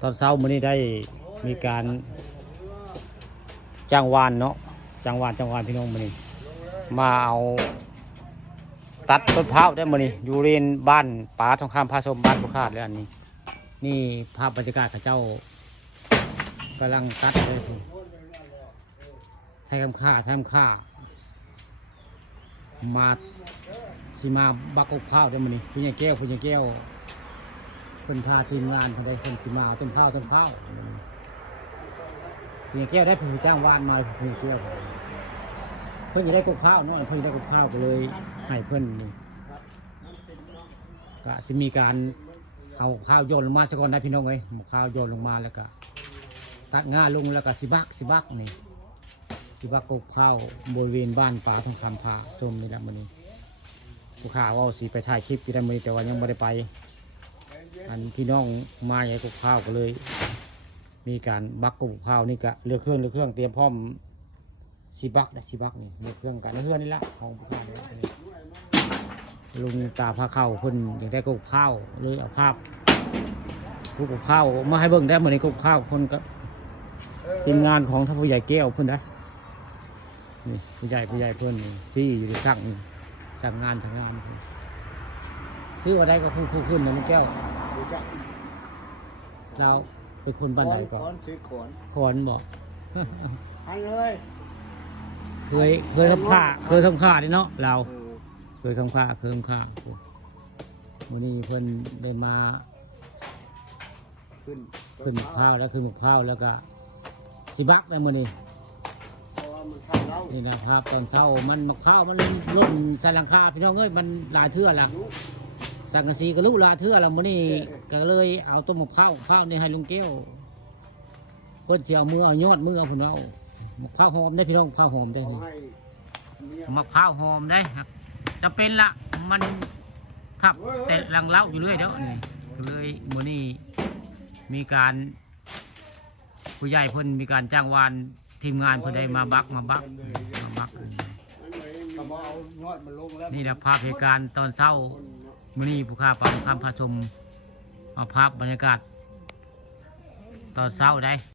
ตอนเช้ามื้อนี้ได้มีการจ้างวานเนาะจ้างวานจ้างวานพี่น้องมื้อนี้มาเอาตัดต้นพร้าวได้มื้อนี้อยู่เรียนบ้านป่าทองคำพาชมบ้านผู้คาดเลยอันนี้ นี่ภาพบรรยากาศข้าเจ้ากำลังตัดเลยพี่ให้คำค่าให้คำค่า มาสิมาบักกบข้าวได้มื้อนี้ผู้ใหญ่แก้วผู้ใหญ่แก้ว เพิ่นพาทีมงานเพิ่นได้เพิ่นสิมาเอาต้นข้าวต้นข้าวเพียงแก้วได้ผู้จ้างวานมาเพียงแก้วเพิ่นจะได้กบข้าวเนาะเพิ่นได้กบข้าวก็เลยให้เพิ่นนี่ก็สิมีการเอาข้าวโยนลงมาซะก่อนได้พี่น้องเอ้ยข้าวโยนลงมาแล้วก็ตัดง่าลงแล้วก็สิบักสิบักนี่สิบักกบข้าวบริเวณบ้านป่าทองคำพาชมนี่แหละมื้อนี้ผู้ข่าวว่าสิไปถ่ายคลิปอยู่ได้มือแต่ว่ายังบ่ได้ไป อันพี่น้องมาใหญ่กุกข้าวก็เลย มีการบักกุกข้าวนี่ก็เลือกเครื่องเลือกเครื่องเตรียมพร้อมสีบักนะสีบักนี่เลือกเครื่องกันเลือกนี่ละของผู้ข้าวลุงตาพาเข้าคนอยากได้กุกข้าวเลยเอาภาพกุกข้าวมาให้เบิ่งได้เหมือนในกุกข้าวคนก็ทีมงานของท่านผู้ใหญ่แก้วเพื่อนนะนี่ผู้ใหญ่ผู้ใหญ่เพื่อนซี่อยู่ในสั่งสั่งงานทางงานเพิ่นซื้ออะไรก็คู่คู่ขึ้นนะมันแก้ว เราเป็นคนบ้านไหนก่อนขอนซื้อขอนคอนบอกให้เลยเคยเคยทำค่าเคยทำค่าดิเนาะเราเออเคยทำค่าเคยทำค่าวันนี้เพิ่นได้มา ขึ้นขึ้นมะพร้าวแล้วขึ้นมะพร้าวแล้วก็สิบักได้มื้อนี้เพราะว่ามันข้างเรานี่นะครับ ตอนเข้ามันมะพร้าวมันล่นใส่หลังคาพี่น้องเอ้ยมันหลายเทื่อละ สังกะสีก็ลุกหลายเทื่อละมื้อนี้ก็เลยเอาต้นมะพร้าวมะพร้าวนี่ให้ลุงแก้วเพิ่นสิเอามือเอายอดมือเอาเพิ่นเอามะพร้าวหอมได้พี่น้องมะพร้าวหอมได้ขอนี่ให้เมียมะพร้าวหอมได้ครับ จะเป็นละมันทับแต่ลังเล่าอยู่เรื่อยเด้อนี่เลยมื้อนี้มีการผู้ใหญ่เพิ่นมีการจ้างวานทีมงานเพิ่นได้มาบักมาบักมาบักเขาบอกเอายอดมาลงแล้วนี่นะภาพเหตุการณ์ตอนเช้า มือนี้ผู้ค้าปลาคำพาชมเอาภาพบรรยากาศตอนเช้าได้